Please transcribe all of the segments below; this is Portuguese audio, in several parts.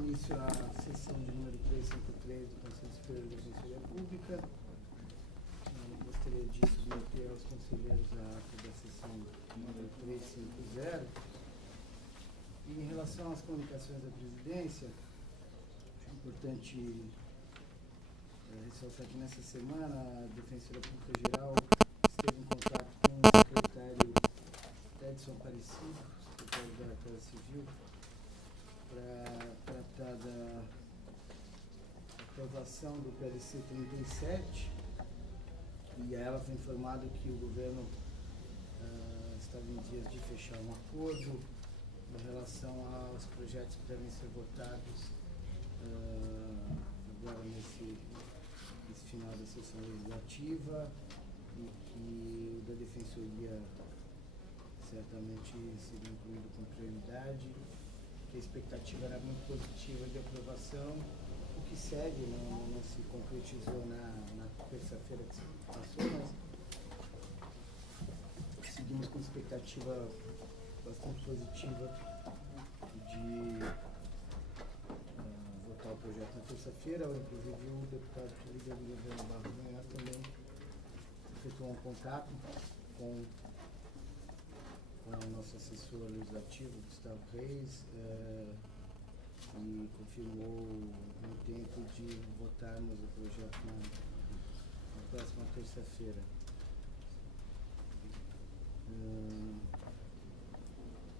início à sessão de número 353 do Conselho Superior de Defensoria Pública. Gostaria de submeter aos conselheiros a ata da sessão número 350. E em relação às comunicações da presidência, é importante ressaltar que nessa semana a Defensoria Pública Geral esteve em contato com o secretário Edson Aparecido, secretário da Casa Civil, para tratar da aprovação do PLC 37, e a ela foi informado que o governo estava em dias de fechar um acordo em relação aos projetos que devem ser votados agora nesse final da sessão legislativa, e que o da Defensoria certamente seria incluído com prioridade, que a expectativa era muito positiva de aprovação. O que segue não se concretizou na terça-feira que se passou, mas seguimos com expectativa bastante positiva de votar o projeto na terça-feira. Inclusive o deputado líder do governo Barros Manhã também efetuou um contato com o nosso assessor legislativo, Gustavo Reis, e confirmou no tempo de votarmos o projeto na próxima terça-feira.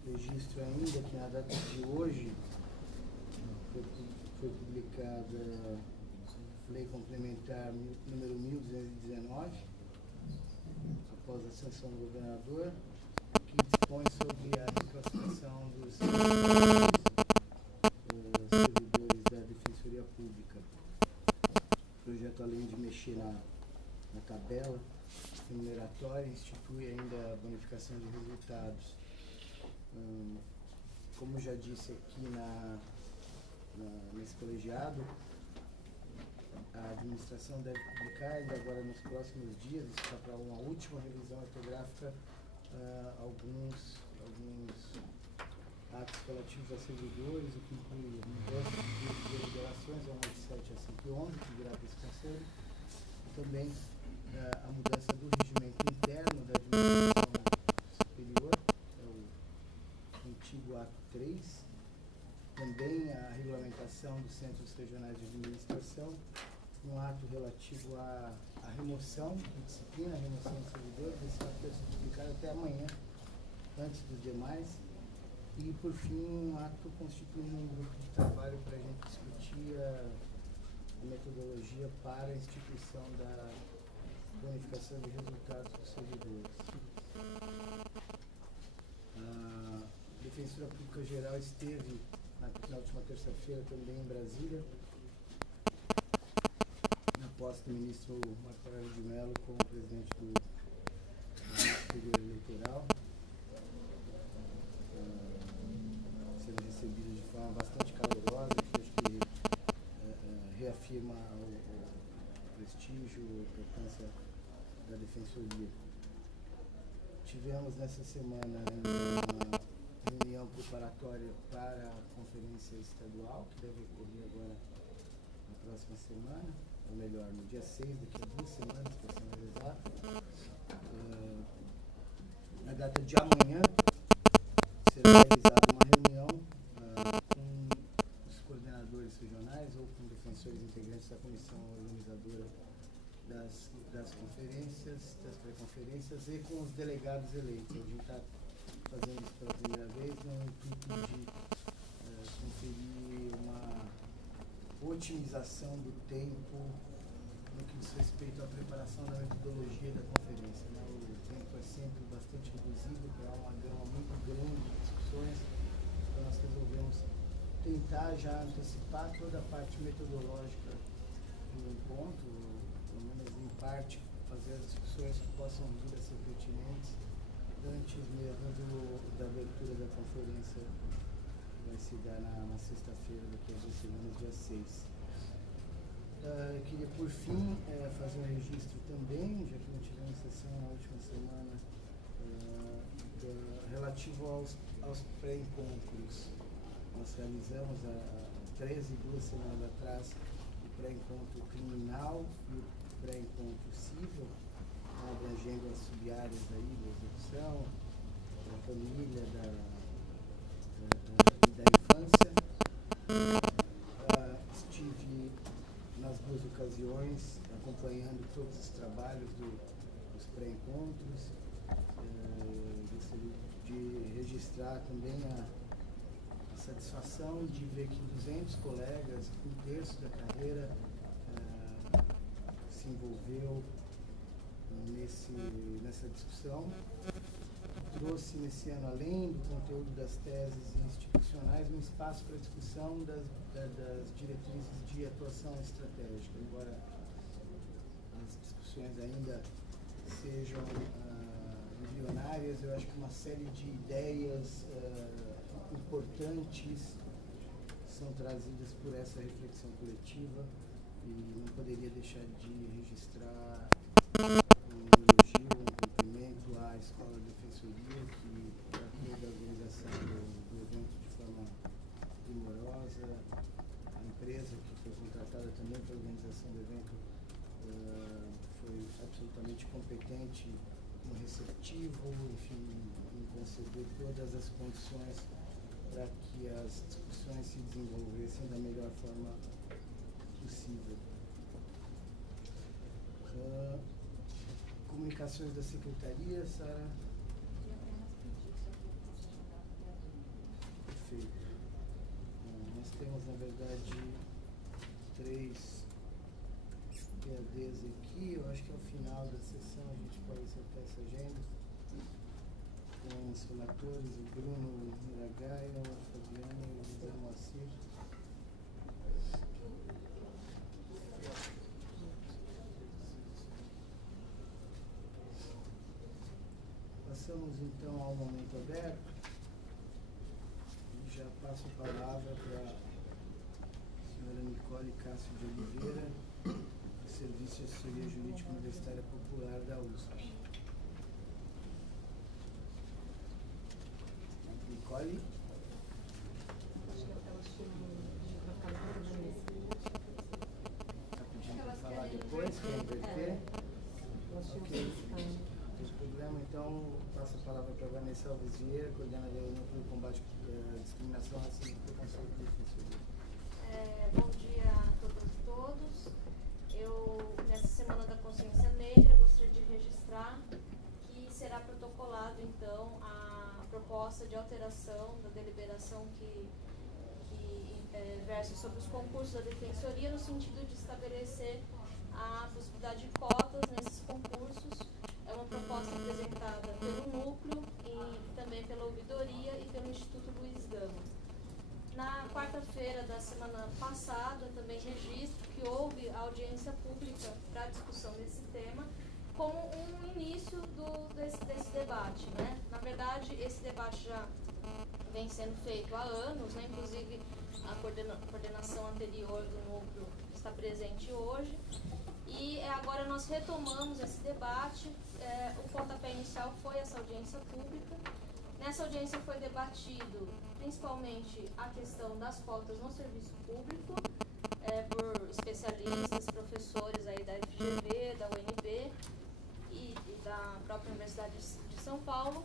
Registro ainda que na data de hoje foi publicada Lei Complementar número 1219, após a sanção do governador, que dispõe sobre a reclassificação dos servidores da Defensoria Pública. O projeto, além de mexer na tabela remuneratória, institui ainda a bonificação de resultados. Como já disse aqui nesse colegiado, a administração deve publicar ainda agora nos próximos dias, isso está para uma última revisão ortográfica, alguns atos relativos a servidores, o que inclui mudança de deliberações ao 87 a 111, que virá para esse conselho, e também a mudança do regimento interno da administração superior, o antigo ato 3, também a regulamentação dos centros regionais de administração, um ato relativo à remoção de disciplina, a remoção de servidores. Esse ato deve ser publicado até amanhã, antes dos demais. E, por fim, um ato constituindo um grupo de trabalho para a gente discutir a metodologia para a instituição da bonificação de resultados dos servidores. A Defensoria Pública Geral esteve na última terça-feira também em Brasília, na posse do ministro Marco Aurélio de Mello como presidente do Superior Eleitoral, sendo recebido de forma bastante calorosa, que acho que reafirma o prestígio, a importância da Defensoria. Tivemos nessa semana uma reunião preparatória para a conferência estadual, que deve ocorrer agora na próxima semana, ou melhor, no dia 6, daqui a 2 semanas, para ser mais exato. Na data de amanhã, será realizada uma reunião com os coordenadores regionais ou com defensores integrantes da comissão organizadora das conferências, das pré-conferências, e com os delegados eleitos. A gente está fazendo isso pela primeira vez no intuito de conferir uma otimização do tempo no que diz respeito à preparação da metodologia da conferência. O tempo é sempre bastante reduzido, há uma gama muito grande de discussões, então nós resolvemos tentar já antecipar toda a parte metodológica do encontro, pelo menos em parte fazer as discussões que possam vir a ser pertinentes antes mesmo da abertura da conferência, que vai se dar na sexta-feira, daqui a 2 semanas, dia 6. Eu queria, por fim, fazer um registro também, já que não tivemos sessão na última semana, relativo aos pré-encontros. Nós realizamos 2 semanas atrás, o pré-encontro criminal e o pré-encontro civil, abrangendo as sub-áreas aí da execução, da família, da infância. Estive nas 2 ocasiões acompanhando todos os trabalhos dos pré-encontros. Gostaria de registrar também a satisfação de ver que 200 colegas, 1/3 da carreira, se envolveu nessa discussão. Trouxe nesse ano, além do conteúdo das teses institucionais, um espaço para discussão das diretrizes de atuação estratégica, embora as discussões ainda sejam embrionárias. Eu acho que uma série de ideias importantes são trazidas por essa reflexão coletiva, e não poderia deixar de registrar um elogio, um cumprimento à Escola de Defensoria, que tratou da organização do evento de forma primorosa. A empresa que foi contratada também para a organização do evento foi absolutamente competente, receptivo, enfim, em conceder todas as condições para que as discussões se desenvolvessem da melhor forma possível. Comunicações da Secretaria, Sara? Perfeito. Nós temos, na verdade, 3 PADs aqui. Eu acho que ao final da sessão a gente pode acertar essa agenda com os relatores, o Bruno Miragaia, a Fabiana e o José Moacir. Passamos então ao momento aberto e já passo a palavra para a senhora Nicole Cássio de Oliveira, do Serviço de Assessoria Jurídica Universitária Popular da USP. Nicole? Está pedindo para falar depois, quer inverter? Ok. Não tem problema, então passo a palavra para a Vanessa Alves Vieira, coordenadora do Núcleo de Combate à Discriminação, Racismo e Preconceito de Defensoria. Bom dia a todas e todos. Eu, nessa Semana da Consciência Negra, gostaria de registrar que será protocolado, então, a proposta de alteração da deliberação que versa sobre os concursos da Defensoria, no sentido de estabelecer a possibilidade de cotas nesses concursos. É uma proposta apresentada pelo Núcleo e também pela Ouvidoria e pelo Instituto Luiz Gama. Na quarta-feira da semana passada, também registro que houve audiência pública para a discussão desse tema, como um início desse debate, né? Na verdade, esse debate já vem sendo feito há anos, né? Inclusive a coordenação anterior do Núcleo está presente hoje. E agora nós retomamos esse debate. O pontapé inicial foi essa audiência pública. Nessa audiência foi debatido principalmente a questão das cotas no serviço público, por especialistas, professores aí da FGV, da UNB e da própria Universidade de São Paulo,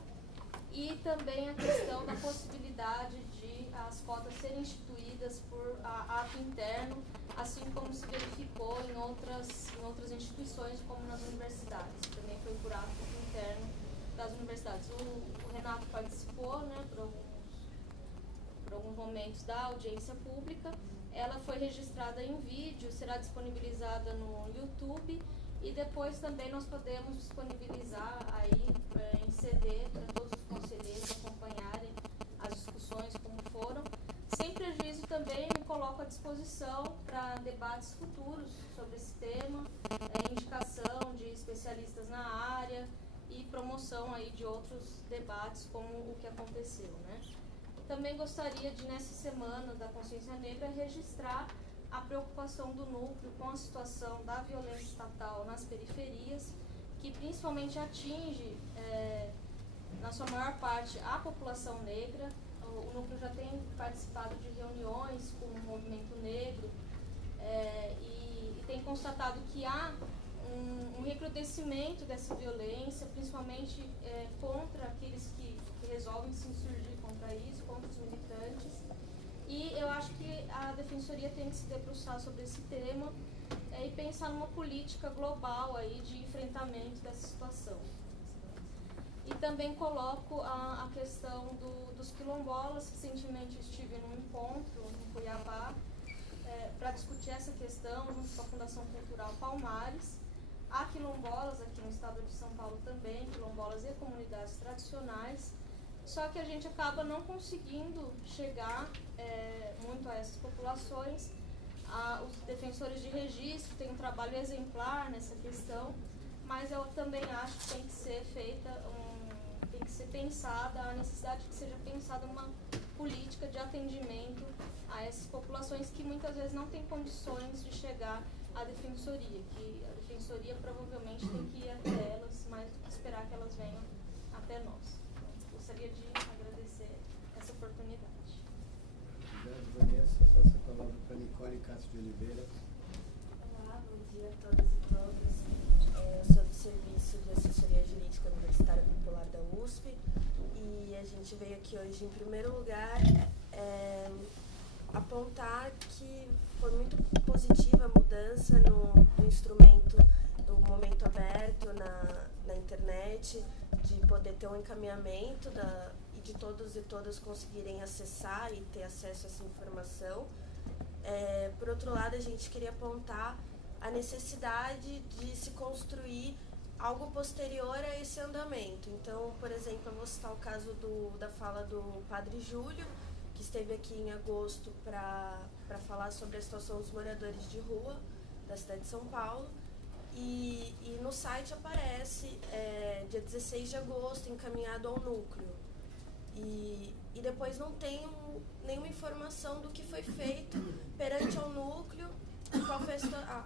e também a questão da possibilidade de as cotas serem instituídas por ato interno, assim como se verificou em outras instituições, como nas universidades. Também foi por ato interno das universidades. O Renato participou, né, por alguns momentos da audiência pública. Ela foi registrada em vídeo, será disponibilizada no YouTube, e depois também nós podemos disponibilizar aí em CD para todos os conselheiros acompanharem as discussões como foram. Sem prejuízo também me coloco à disposição para debates futuros sobre esse tema, indicação de especialistas na área e promoção aí de outros debates como o que aconteceu, né? Também gostaria de, nessa Semana da Consciência Negra, registrar a preocupação do Núcleo com a situação da violência estatal nas periferias, que principalmente atinge, na sua maior parte, a população negra. O Núcleo já tem participado de reuniões com o movimento constatado que há um recrudescimento dessa violência, principalmente contra aqueles que resolvem se insurgir contra isso, contra os militantes. E eu acho que a Defensoria tem que se debruçar sobre esse tema e pensar numa política global aí de enfrentamento dessa situação. E também coloco a questão dos quilombolas. Recentemente estive num encontro em Cuiabá para discutir essa questão junto com a Fundação Cultural Palmares. Há quilombolas aqui no estado de São Paulo também, quilombolas e comunidades tradicionais, só que a gente acaba não conseguindo chegar muito a essas populações. Os defensores de registro têm um trabalho exemplar nessa questão, mas eu também acho que tem que ser tem que ser pensada, a necessidade de que seja pensada uma política de atendimento a essas populações que muitas vezes não têm condições de chegar à Defensoria, que a Defensoria provavelmente tem que ir até elas, mais do que esperar que elas venham até nós. Gostaria de agradecer essa oportunidade. Obrigado, Vanessa. Passo a palavra para Nicole Castro de Oliveira. Olá, bom dia a todas e todos. Eu sou do Serviço de Assessoria Jurídica Universitária Popular da USP e a gente veio aqui hoje, em primeiro lugar, apontar que foi muito positiva a mudança no instrumento do momento aberto na internet, de poder ter um encaminhamento e de todos e todas conseguirem acessar e ter acesso a essa informação. Por outro lado, a gente queria apontar a necessidade de se construir algo posterior a esse andamento. Então, por exemplo, eu vou citar o caso da fala do Padre Júlio, que esteve aqui em agosto para falar sobre a situação dos moradores de rua da cidade de São Paulo. E no site aparece, dia 16 de agosto, encaminhado ao núcleo. E depois não tem nenhuma informação do que foi feito perante ao núcleo e qual foi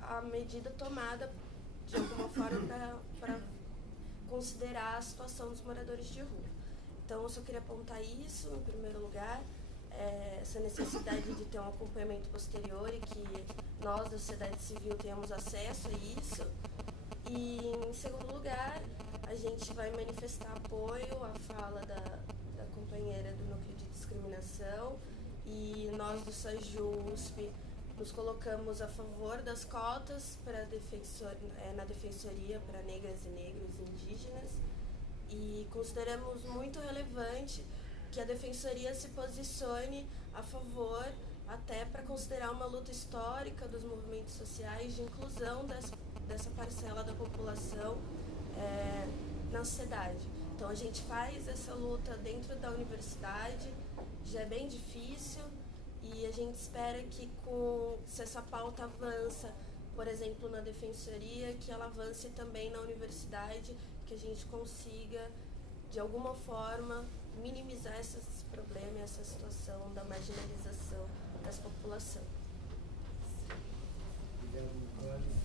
a medida tomada, de alguma forma, para considerar a situação dos moradores de rua. Então, eu só queria apontar isso, em primeiro lugar, essa necessidade de ter um acompanhamento posterior e que nós, da sociedade civil, tenhamos acesso a isso. E, em segundo lugar, a gente vai manifestar apoio à fala da companheira do Núcleo de Discriminação, e nós, do SAJUSP, nos colocamos a favor das cotas na Defensoria para negras e negros indígenas, e consideramos muito relevante que a Defensoria se posicione a favor, até para considerar uma luta histórica dos movimentos sociais de inclusão dessa parcela da população na sociedade. Então, a gente faz essa luta dentro da universidade, já é bem difícil, e a gente espera que, se essa pauta avança, por exemplo, na Defensoria, que ela avance também na universidade, que a gente consiga, de alguma forma, minimizar esses problemas, essa situação da marginalização dessa população. Obrigado, Nicole.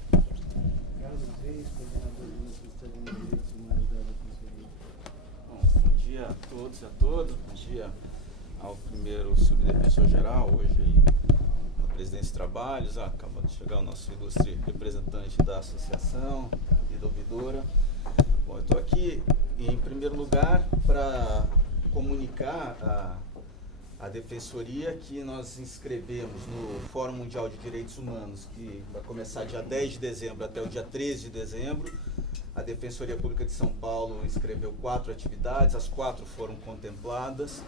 Carlos Reis, coordenador do Núcleo Estadual de Direitos Humanos da Defensoria. Bom dia a todos e a todas. Bom dia ao primeiro subdefensor-geral, hoje aí na Presidência de Trabalhos. Acaba de chegar o nosso ilustre representante da associação e da ouvidora. Bom, eu estou aqui, em primeiro lugar, para comunicar à Defensoria que nós inscrevemos no Fórum Mundial de Direitos Humanos, que vai começar dia 10 de dezembro até o dia 13 de dezembro. A Defensoria Pública de São Paulo inscreveu 4 atividades, as 4 foram contempladas,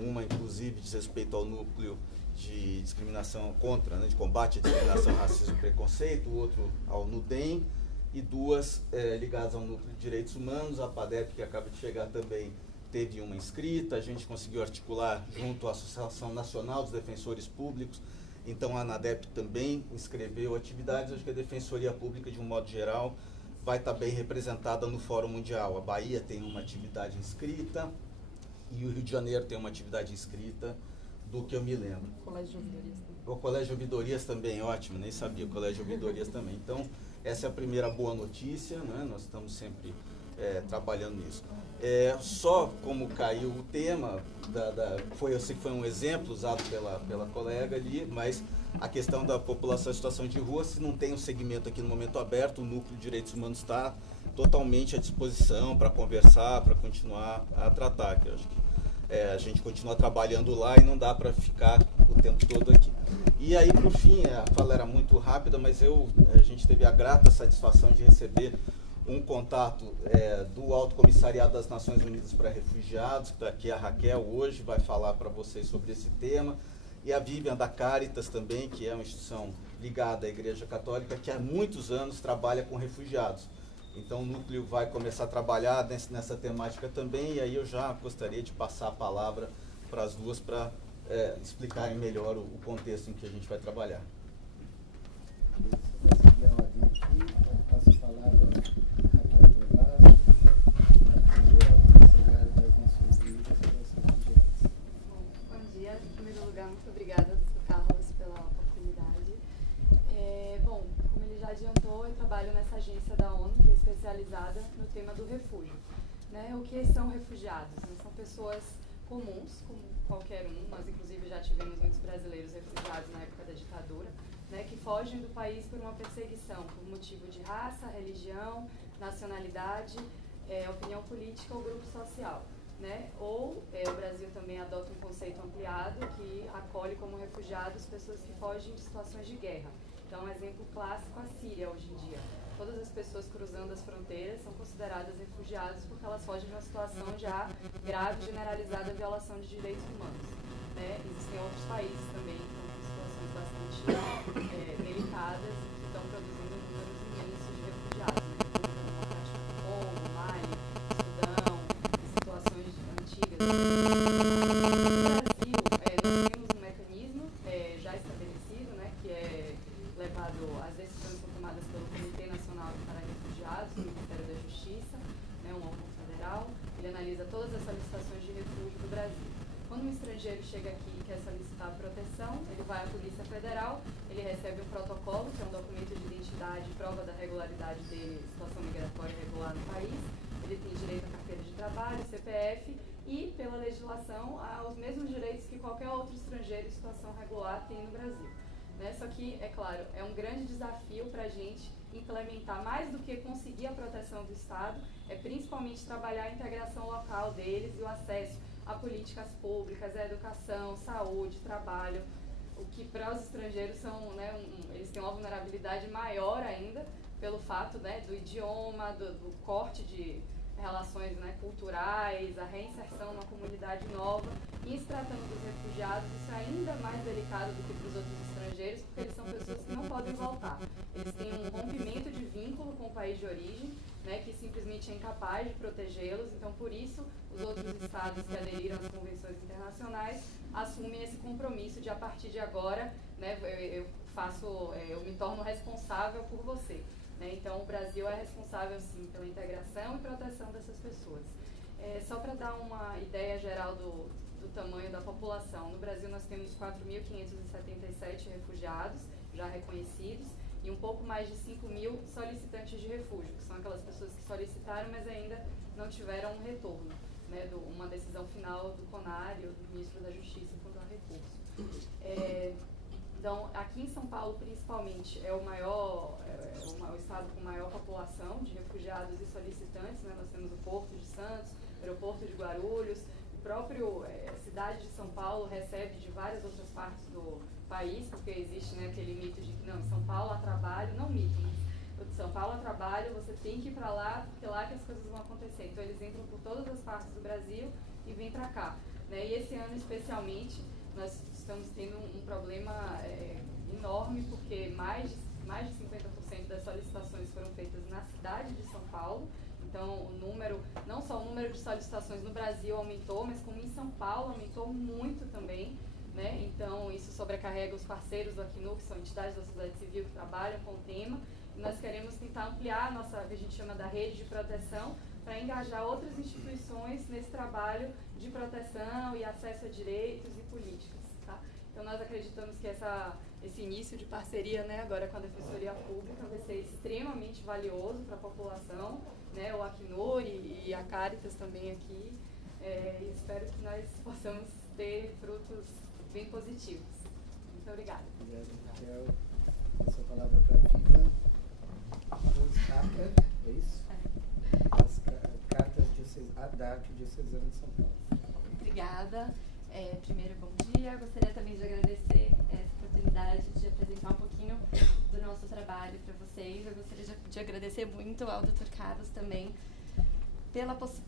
uma inclusive diz respeito ao núcleo de discriminação contra, de combate à discriminação, racismo e preconceito, o outro ao NUDEM, e 2 ligadas ao núcleo de direitos humanos. A PADEP, que acaba de chegar também, teve uma inscrita. A gente conseguiu articular junto à Associação Nacional dos Defensores Públicos, então a ANADEP também inscreveu atividades. Acho que a Defensoria Pública, de um modo geral, vai estar bem representada no Fórum Mundial. A Bahia tem uma atividade inscrita e o Rio de Janeiro tem uma atividade inscrita, do que eu me lembro. O Colégio de Ouvidorias também. O Colégio de Ouvidorias também, ótimo, nem sabia, o Colégio de Ouvidorias também. Então, essa é a primeira boa notícia, né? Nós estamos sempre trabalhando nisso. Só como caiu o tema, eu sei que foi um exemplo usado pela colega ali, mas a questão da população em situação de rua, se não tem um segmento aqui no Momento Aberto, o Núcleo de Direitos Humanos está totalmente à disposição para conversar, para continuar a tratar, que eu acho que a gente continua trabalhando lá e não dá para ficar o tempo todo aqui. E aí, por fim, a fala era muito rápida, mas a gente teve a grata satisfação de receber um contato do Alto Comissariado das Nações Unidas para Refugiados, que está aqui a Raquel hoje, vai falar para vocês sobre esse tema, e a Vivian da Caritas também, que é uma instituição ligada à Igreja Católica, que há muitos anos trabalha com refugiados. Então o núcleo vai começar a trabalhar nessa temática também, e aí eu já gostaria de passar a palavra para as duas para explicarem melhor o contexto em que a gente vai trabalhar. Vai seguir a ordem aqui, eu passo a palavra a Raquel Travasso, auxiliar das Nações Unidas para os refugiados. Bom dia. Em primeiro lugar, muito obrigada, Dr. Carlos, pela oportunidade. Bom, como ele já adiantou, eu trabalho nessa agência da ONU, que é especializada no tema do refúgio. O que são refugiados? São pessoas comuns, como qualquer um. Nós, inclusive, já tivemos muitos brasileiros refugiados na época da ditadura, que fogem do país por uma perseguição, por motivo de raça, religião, nacionalidade, opinião política ou grupo social. Ou o Brasil também adota um conceito ampliado que acolhe como refugiados pessoas que fogem de situações de guerra. Então, um exemplo clássico, a Síria hoje em dia. Todas as pessoas cruzando as fronteiras são consideradas refugiadas porque elas fogem de uma situação já grave, generalizada, violação de direitos humanos. Existem outros países também com situações bastante delicadas e que estão produzindo números imensos de refugiados, Congo, Mali, Sudão, situações antigas. No Brasil, nós temos um mecanismo já estabelecido, que é levado, as decisões são tomadas pelo Comitê Nacional para Refugiados, do Ministério da Justiça, um órgão federal. Ele analisa todas as solicitações de refúgio do Brasil. Quando um estrangeiro chega aqui e quer solicitar proteção, ele vai à Polícia Federal, ele recebe um protocolo, que é um documento de identidade, prova da regularidade dele, situação migratória regular no país. Ele tem direito à carteira de trabalho, CPF e, pela legislação, aos mesmos direitos que qualquer outro estrangeiro em situação regular tem no Brasil. Só que, é claro, é um grande desafio para a gente implementar, mais do que conseguir a proteção do Estado, principalmente trabalhar a integração local deles e o acesso a políticas públicas, a educação, saúde, trabalho, o que para os estrangeiros são, eles têm uma vulnerabilidade maior ainda pelo fato do idioma, do corte de relações culturais, a reinserção numa comunidade nova. E se tratando dos refugiados, isso é ainda mais delicado do que para os outros estrangeiros, porque eles são pessoas que não podem voltar. Eles têm um rompimento de vínculo com o país de origem, que simplesmente é incapaz de protegê-los. Então, por isso, os outros estados que aderiram às convenções internacionais assumem esse compromisso de, a partir de agora, eu me torno responsável por você. Então, o Brasil é responsável, sim, pela integração e proteção dessas pessoas. Só para dar uma ideia geral do tamanho da população, no Brasil nós temos 4.577 refugiados já reconhecidos e um pouco mais de 5.000 solicitantes de refúgio, que são aquelas pessoas que solicitaram, mas ainda não tiveram um retorno, uma decisão final do CONAR ou do Ministro da Justiça quanto ao recurso. Então, aqui em São Paulo, principalmente, é o estado com maior população de refugiados e solicitantes. Nós temos o Porto de Santos, o aeroporto de Guarulhos, o próprio cidade de São Paulo recebe de várias outras partes do país, porque existe aquele mito de que, não, em São Paulo há trabalho, não mito, mas de São Paulo há trabalho, você tem que ir para lá, porque lá que as coisas vão acontecer. Então, eles entram por todas as partes do Brasil e vêm para cá. E esse ano, especialmente, nós estamos tendo um problema enorme, porque mais de 50% das solicitações foram feitas na cidade de São Paulo. Então, não só o número de solicitações no Brasil aumentou, mas como em São Paulo aumentou muito também. Então, isso sobrecarrega os parceiros do Acnur, que são entidades da sociedade civil que trabalham com o tema. E nós queremos tentar ampliar a nossa, que a gente chama da rede de proteção, para engajar outras instituições nesse trabalho de proteção e acesso a direitos e políticas. Então, nós acreditamos que esse início de parceria, né, agora com a Defensoria Pública vai ser extremamente valioso para a população, né, o Acnur e a Caritas também aqui, e espero que nós possamos ter frutos bem positivos. Muito obrigada. Obrigado, Raquel. Essa palavra para a Viva. Osaka, é isso? As cartas da Arquidiocesana de São Paulo. Obrigada. Primeiro, bom dia. Gostaria também de agradecer essa oportunidade de apresentar um pouquinho do nosso trabalho para vocês. Eu gostaria de agradecer muito ao Dr. Carlos também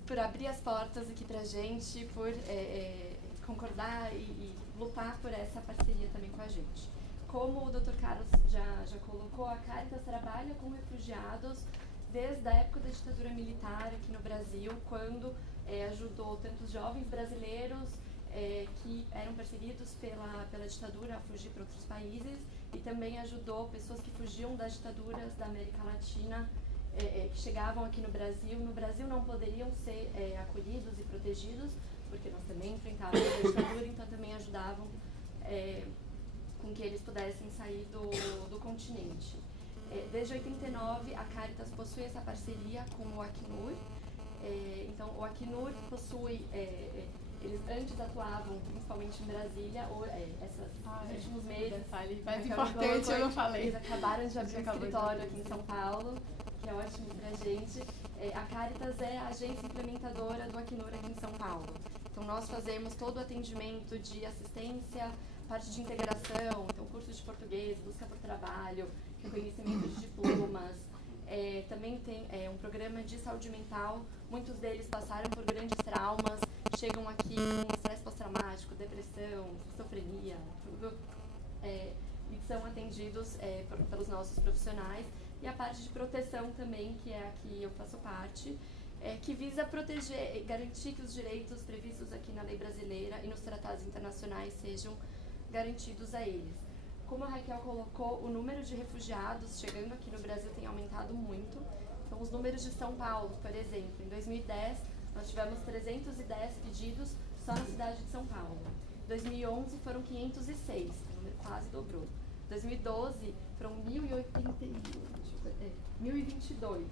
por abrir as portas aqui para a gente, por concordar e lutar por essa parceria também com a gente. Como o Dr. Carlos já colocou, a Caritas trabalha com refugiados desde a época da ditadura militar aqui no Brasil, quando ajudou tanto os jovens brasileiros que eram perseguidos pela ditadura a fugir para outros países, e também ajudou pessoas que fugiam das ditaduras da América Latina, que chegavam aqui no Brasil. No Brasil não poderiam ser acolhidos e protegidos, porque nós também enfrentávamos a ditadura, então também ajudavam com que eles pudessem sair do continente. Desde 89, a Caritas possui essa parceria com o Acnur. Então, o Acnur possui, eles antes atuavam principalmente em Brasília, esses últimos meses. Mais importante, eu não falei. Eles acabaram de abrir um escritório aqui em São Paulo, que é ótimo pra gente. A Caritas é a agência implementadora do Acnur aqui em São Paulo. Então, nós fazemos todo o atendimento de assistência, parte de integração, então curso de português, busca por trabalho, reconhecimento de diplomas. Também tem um programa de saúde mental. Muitos deles passaram por grandes traumas, chegam aqui com estresse pós-traumático, depressão, esquizofrenia, tudo, e são atendidos pelos nossos profissionais. E a parte de proteção também, que é a que eu faço parte, que visa proteger e garantir que os direitos previstos aqui na lei brasileira e nos tratados internacionais sejam garantidos a eles. Como a Raquel colocou, o número de refugiados chegando aqui no Brasil tem aumentado muito. Então, os números de São Paulo, por exemplo, em 2010, nós tivemos 310 pedidos só na cidade de São Paulo. Em 2011, foram 506, o número quase dobrou. Em 2012, foram 1.022.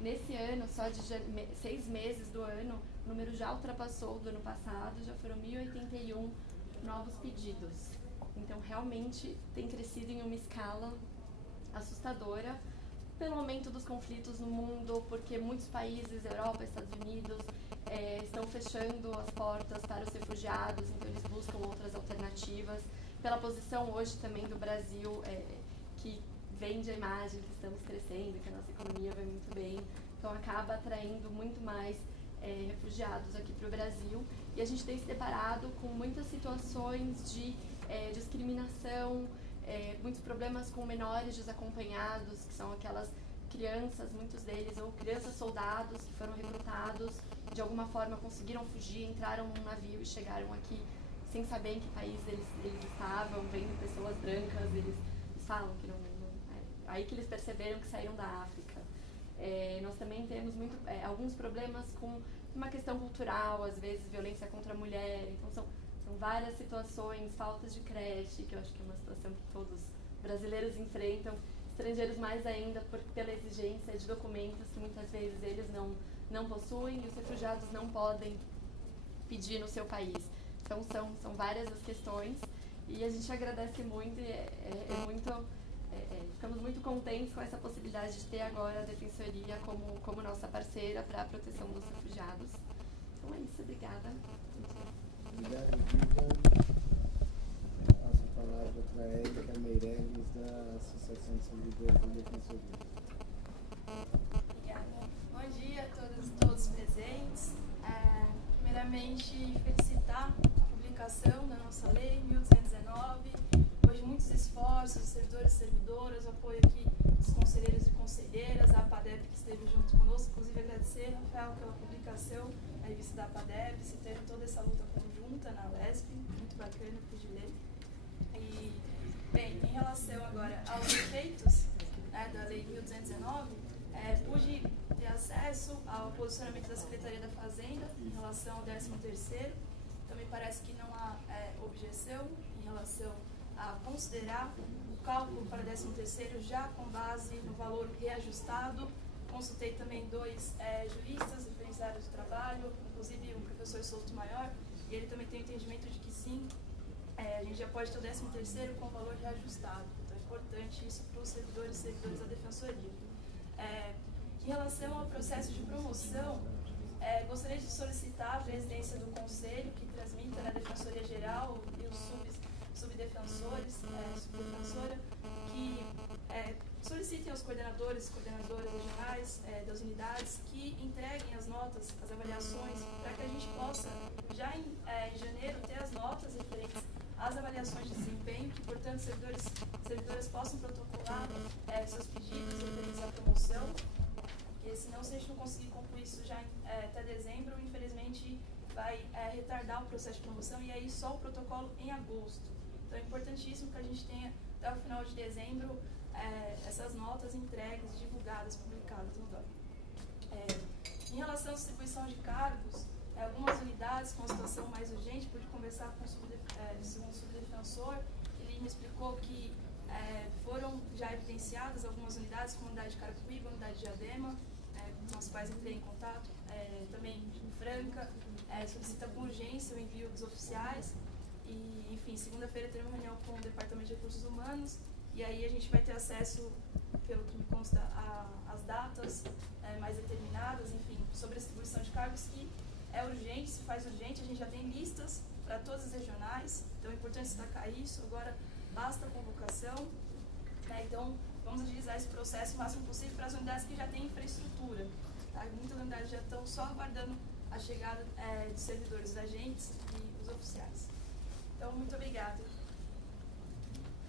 Nesse ano, só de 6 meses do ano, o número já ultrapassou do ano passado, já foram 1.081 novos pedidos. Então, realmente tem crescido em uma escala assustadora pelo aumento dos conflitos no mundo, porque muitos países, Europa, Estados Unidos, estão fechando as portas para os refugiados, então eles buscam outras alternativas. Pela posição hoje também do Brasil, que vende a imagem que estamos crescendo, que a nossa economia vai muito bem, então acaba atraindo muito mais refugiados aqui para o Brasil. E a gente tem se deparado com muitas situações de discriminação, muitos problemas com menores desacompanhados, que são aquelas crianças, muitos deles, ou crianças soldados que foram recrutados, de alguma forma conseguiram fugir, entraram num navio e chegaram aqui sem saber em que país eles estavam, vendo pessoas brancas, eles falam que não aí que eles perceberam que saíram da África. Nós também temos alguns problemas com uma questão cultural, às vezes violência contra a mulher, então são várias situações, faltas de creche, que eu acho que é uma situação que todos brasileiros enfrentam, estrangeiros mais ainda pela exigência de documentos que muitas vezes eles não possuem e os refugiados não podem pedir no seu país. Então são várias as questões e a gente agradece muito e ficamos muito contentes com essa possibilidade de ter agora a Defensoria como nossa parceira para a proteção dos refugiados. Então é isso, obrigada. Obrigado, Viva. Passo a palavra para a Érica Meirelles, da Associação de Servidores da Defensoria. Obrigada. Bom dia a todos presentes. Primeiramente, felicitar a publicação da nossa lei 1219. Depois de muitos esforços, servidores e servidoras, o apoio aqui dos conselheiros e conselheiras, a APADEP que esteve junto conosco, inclusive agradecer, Rafael, pela publicação da revista da APADEP, se teve toda essa luta conjunta na UESP, muito bacana, pude ler. E, bem, em relação agora aos efeitos da Lei 1219, pude ter acesso ao posicionamento da Secretaria da Fazenda em relação ao 13º. Então, me parece que não há objeção em relação a considerar o cálculo para 13º já com base no valor reajustado. Consultei também 2 juristas referenciados do trabalho, inclusive o professor Souto Maior, e ele também tem o entendimento de que sim, a gente já pode ter o 13º com o valor reajustado. Então é importante isso para os servidores e servidoras da Defensoria. Em relação ao processo de promoção, gostaria de solicitar a presidência do Conselho, que transmita na Defensoria Geral e os subdefensores, subdefensora, que solicitem aos coordenadores e coordenadoras regionais das unidades que entreguem as notas, as avaliações, para que a gente possa, já em janeiro, ter as notas referentes às avaliações de desempenho, que, portanto, servidores e servidoras possam protocolar seus pedidos referentes à promoção, porque senão, se a gente não conseguir concluir isso já até dezembro, infelizmente vai retardar o processo de promoção, e aí só o protocolo em agosto. Então é importantíssimo que a gente tenha até o final de dezembro essas notas entregues, divulgadas, publicadas no DOI. Em relação à distribuição de cargos, algumas unidades com a situação mais urgente, pude conversar com o segundo subdefensor, ele me explicou que foram já evidenciadas algumas unidades, como a unidade de Carapicuíba, a unidade de Diadema, com as quais entrei em contato, também em Franca, solicita com urgência o envio dos oficiais, e, enfim, segunda-feira teremos uma reunião com o Departamento de Recursos Humanos, e aí a gente vai ter acesso, pelo que me consta, às datas mais determinadas, enfim, sobre a distribuição de cargos, que é urgente, se faz urgente, a gente já tem listas para todas as regionais, então é importante destacar isso. Agora basta a convocação, então vamos agilizar esse processo o máximo possível para as unidades que já têm infraestrutura, tá? Muitas unidades já estão só aguardando a chegada de servidores, agentes e os oficiais. Então, muito obrigada.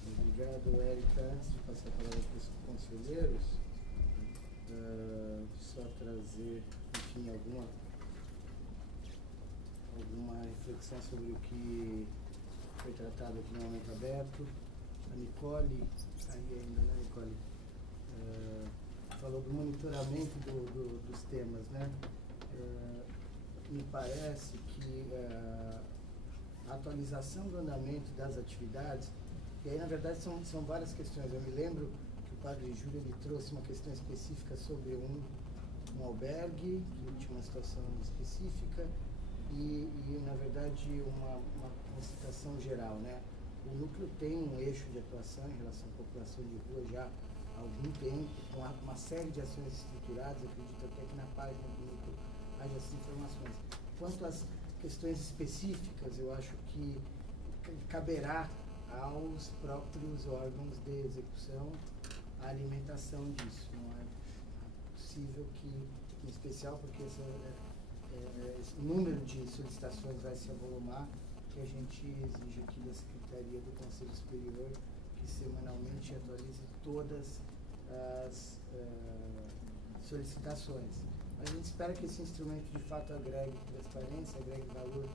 Obrigado, Érica. Antes de passar a palavra para os conselheiros, só trazer, enfim, alguma reflexão sobre o que foi tratado aqui no momento aberto. A Nicole, aí ainda, né, Nicole, falou do monitoramento dos temas, né? Me parece que a atualização do andamento das atividades, e aí na verdade são várias questões. Eu me lembro que o padre Júlio ele trouxe uma questão específica sobre um albergue, que tinha uma situação específica, e na verdade uma citação geral, né? O núcleo tem um eixo de atuação em relação à população de rua já há algum tempo, com uma série de ações estruturadas. Acredito até que na página do núcleo haja essas informações. Quanto às questões específicas, eu acho que caberá aos próprios órgãos de execução a alimentação disso. Não é possível que, em especial porque esse número de solicitações vai se avolumar, que a gente exige aqui da Secretaria do Conselho Superior que semanalmente atualize todas as solicitações. A gente espera que esse instrumento de fato agregue transparência, agregue valor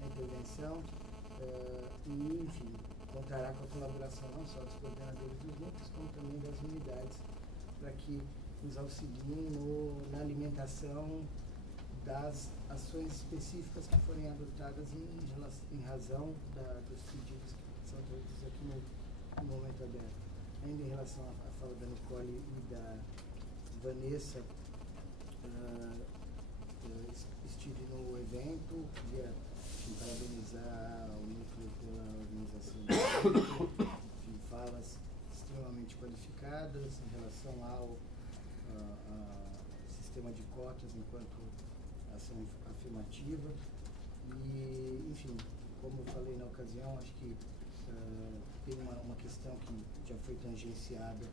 na intervenção e, enfim, contará com a colaboração não só dos coordenadores dos núcleos, como também das unidades, para que nos auxiliem na alimentação das ações específicas que forem adotadas em razão dos pedidos que são trazidos aqui no momento aberto. Ainda em relação à fala da Nicole e da Vanessa, estive no evento, queria parabenizar o núcleo pela organização de falas extremamente qualificadas em relação ao sistema de cotas enquanto ação afirmativa e, enfim, como eu falei na ocasião, acho que tem uma questão que já foi tangenciada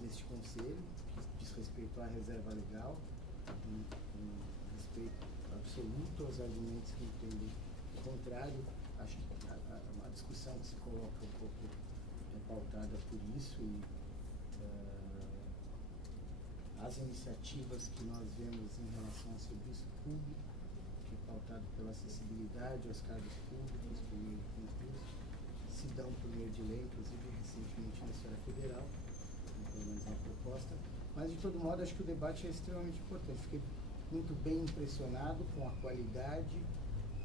neste conselho, que diz respeito à reserva legal, com respeito absoluto aos argumentos que entendem o contrário. Acho que a discussão que se coloca um pouco é pautada por isso e as iniciativas que nós vemos em relação ao serviço público, que é pautado pela acessibilidade aos cargos públicos, por meio de concurso, se dão por meio de lei, inclusive recentemente na esfera federal, pelo menos uma proposta. Mas, de todo modo, acho que o debate é extremamente importante. Fiquei muito bem impressionado com a qualidade,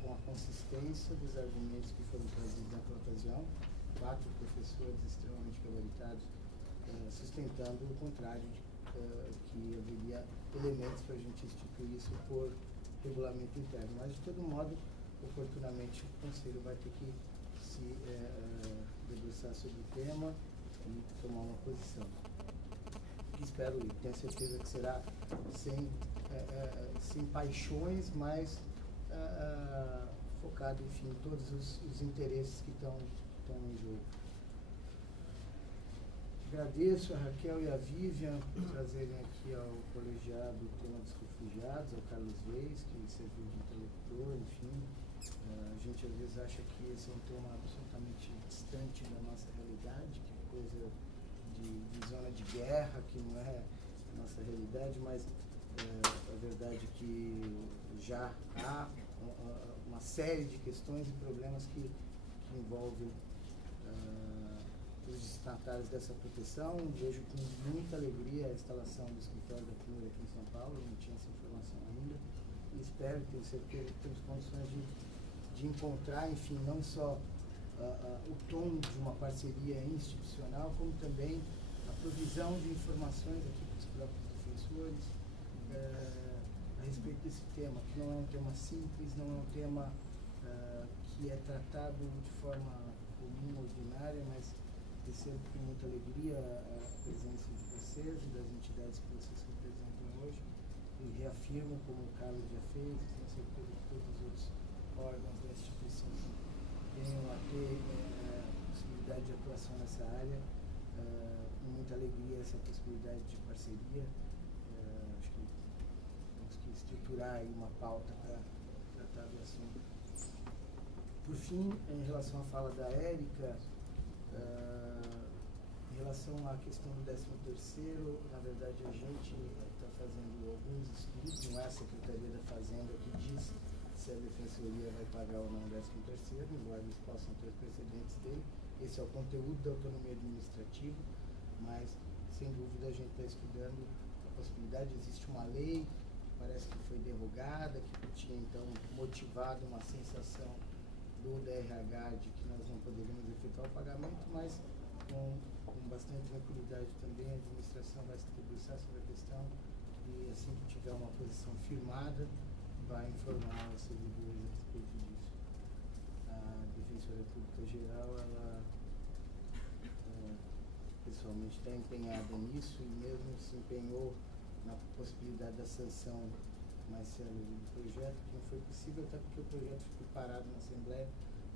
com a consistência dos argumentos que foram trazidos naquela ocasião. 4 professores extremamente gabaritados, sustentando o contrário, que haveria elementos para a gente instituir isso por regulamento interno. Mas, de todo modo, oportunamente, o Conselho vai ter que se debruçar sobre o tema e tomar uma posição. Espero e tenho certeza que será sem paixões, mas focado, enfim, em todos os interesses que estão em jogo. Agradeço a Raquel e a Vivian por trazerem aqui ao colegiado o tema dos refugiados, ao Carlos Reis, que serviu de interlocutor, enfim. A gente às vezes acha que esse é um tema absolutamente distante da nossa realidade, que é coisa de zona de guerra, que não é a nossa realidade, mas a verdade é que já há uma série de questões e problemas que envolvem os destinatários dessa proteção. Vejo com muita alegria a instalação do escritório da PNUD aqui em São Paulo, não tinha essa informação ainda, e espero, tenho certeza que temos condições de encontrar, enfim, não só o tom de uma parceria institucional, como também a provisão de informações aqui para os próprios defensores a respeito desse tema, que não é um tema simples, não é um tema que é tratado de forma comum, ordinária, mas recebo com muita alegria a presença de vocês e das entidades que vocês representam hoje, e reafirmo, como o Carlos já fez, e tenho certeza que todos os outros órgãos da instituição venham a ter possibilidade de atuação nessa área, com muita alegria essa possibilidade de parceria. Acho que temos que estruturar aí uma pauta para tratar do assunto. Por fim, em relação à fala da Érica, em relação à questão do 13º, na verdade a gente está fazendo alguns estudos, não é a Secretaria da Fazenda que diz se a Defensoria vai pagar ou não o 13º, embora eles possam ter precedentes dele. Esse é o conteúdo da autonomia administrativa, mas sem dúvida a gente está estudando a possibilidade. Existe uma lei que parece que foi derrogada, que tinha então motivado uma sensação do DRH de que nós não poderíamos efetuar o pagamento, mas com bastante tranquilidade também a administração vai se debruçar sobre a questão e assim que tiver uma posição firmada vai informar os servidores a respeito disso. A Defensoria Pública Geral, ela pessoalmente está empenhada nisso e mesmo se empenhou na possibilidade da sanção mais célere do projeto, que não foi possível, até porque o projeto ficou parado na Assembleia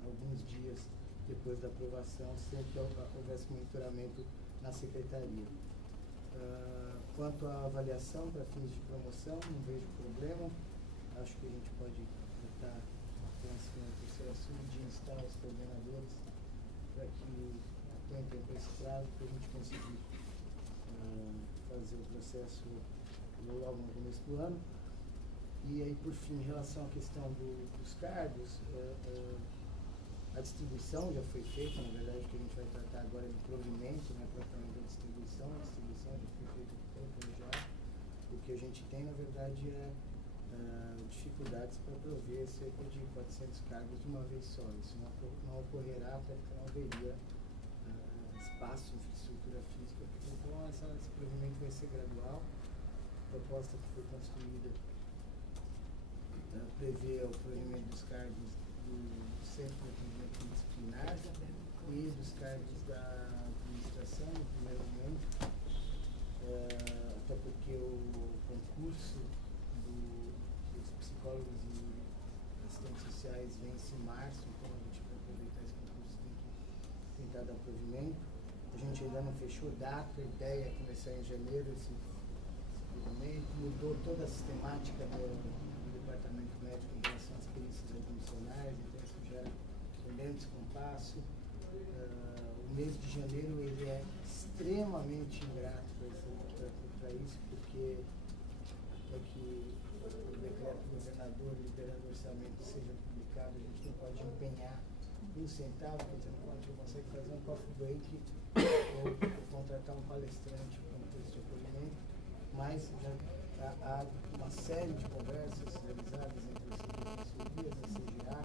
alguns dias depois da aprovação, sem que houvesse monitoramento na Secretaria. Quanto à avaliação para fins de promoção, não vejo problema. Acho que a gente pode tratar com a professora Sul de instar os coordenadores para que atentem para esse prazo, para a gente conseguir fazer o processo logo no começo do ano. E aí, por fim, em relação à questão dos cargos, a distribuição já foi feita, na verdade, o que a gente vai tratar agora é do provimento, né, propriamente da distribuição. A distribuição já foi feita por tempo já. O que a gente tem, na verdade, é dificuldades para prover cerca de 400 cargos de uma vez só. Isso não ocorrerá, até porque não haveria espaço, infraestrutura física. Então, esse provimento vai ser gradual. A proposta que foi construída prevê o provimento dos cargos do Centro de Atendimento Disciplinar e dos cargos da administração, no primeiro momento, até porque o concurso dos psicólogos e assistentes sociais vence em março, então a gente vai aproveitar esse concurso e tentar dar provimento. A gente ainda não fechou data, a ideia é começar em janeiro esse provimento, mudou toda a sistemática do Departamento Médico em relação às perícias admissionais, então isso gera um grande descompasso. O mês de janeiro ele é extremamente ingrato para isso, porque até que o decreto do governador liberando o orçamento seja publicado, a gente não pode empenhar um centavo, quer dizer, a gente não consegue fazer um coffee break ou contratar um palestrante para um texto de acolhimento, mas já há uma série de conversas realizadas entre os defensorias, a CGA,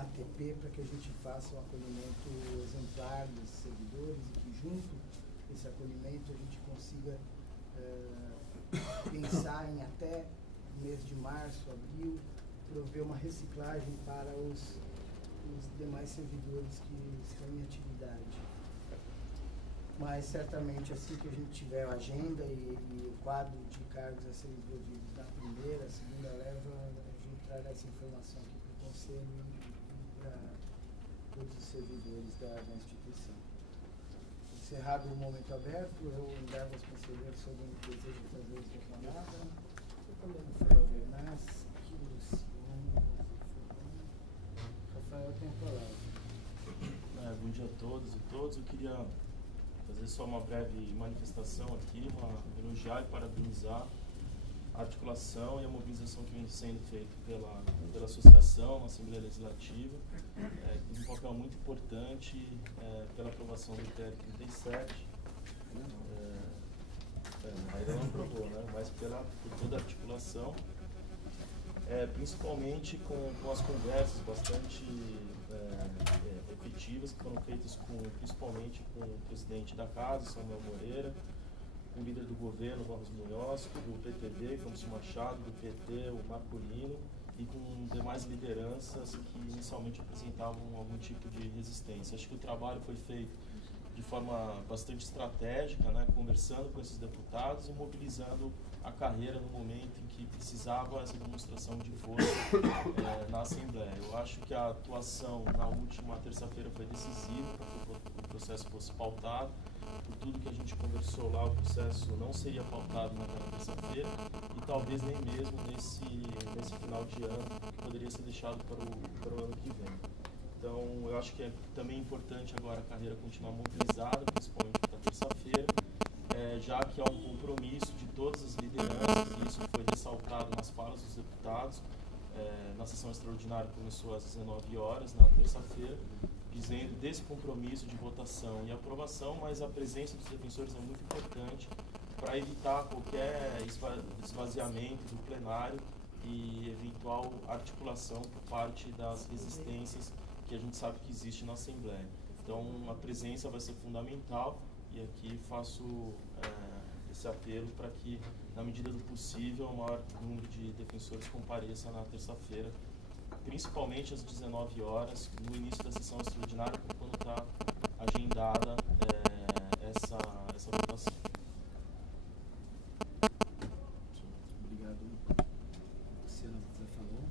ATP para que a gente faça um acolhimento exemplar dos servidores e que junto desse acolhimento a gente consiga pensar em até o mês de março, abril, prover uma reciclagem para os demais servidores que estão em atividade. Mas certamente assim que a gente tiver a agenda e o quadro de cargos a serem envolvidos na primeira, segunda leva, a gente trará essa informação aqui para o Conselho e para todos os servidores da instituição. Encerrado o momento aberto, eu levo aos conselheiros se alguém deseja fazer outra palavra. Rafael Bernaz, Rafael tem a palavra. Bom dia a todos e todas. Eu queria fazer só uma breve manifestação aqui, elogiar e parabenizar a articulação e a mobilização que vem sendo feita pela associação, a Assembleia Legislativa, um papel muito importante pela aprovação do TR 37. Ainda não aprovou, né? Mas por toda a articulação, principalmente com as conversas bastante efetivas que foram feitas principalmente com o presidente da casa, Samuel Moreira, com o líder do governo, Barros Munhoz, do PTB, Campos Machado, do PT, o Marcolino, e com demais lideranças que inicialmente apresentavam algum tipo de resistência. Acho que o trabalho foi feito de forma bastante estratégica, né, conversando com esses deputados e mobilizando a carreira no momento em que precisava essa demonstração de força na Assembleia. Eu acho que a atuação na última terça-feira foi decisiva para que o processo fosse pautado. Por tudo que a gente conversou lá, o processo não seria pautado naquela terça-feira e talvez nem mesmo nesse final de ano, que poderia ser deixado para o ano que vem. Então, eu acho que é também importante agora a carreira continuar mobilizada, principalmente para terça-feira, já que há um compromisso de todas as lideranças, e isso foi ressaltado nas falas dos deputados. Na sessão extraordinária começou às 19 horas, na terça-feira, dizendo desse compromisso de votação e aprovação, mas a presença dos defensores é muito importante para evitar qualquer esvaziamento do plenário e eventual articulação por parte das resistências que a gente sabe que existe na Assembleia. Então, a presença vai ser fundamental e aqui faço esse apelo para que, na medida do possível, o maior número de defensores compareça na terça-feira, principalmente às 19 horas, no início da sessão extraordinária, quando está agendada essa votação. Obrigado. Luciana, você falou?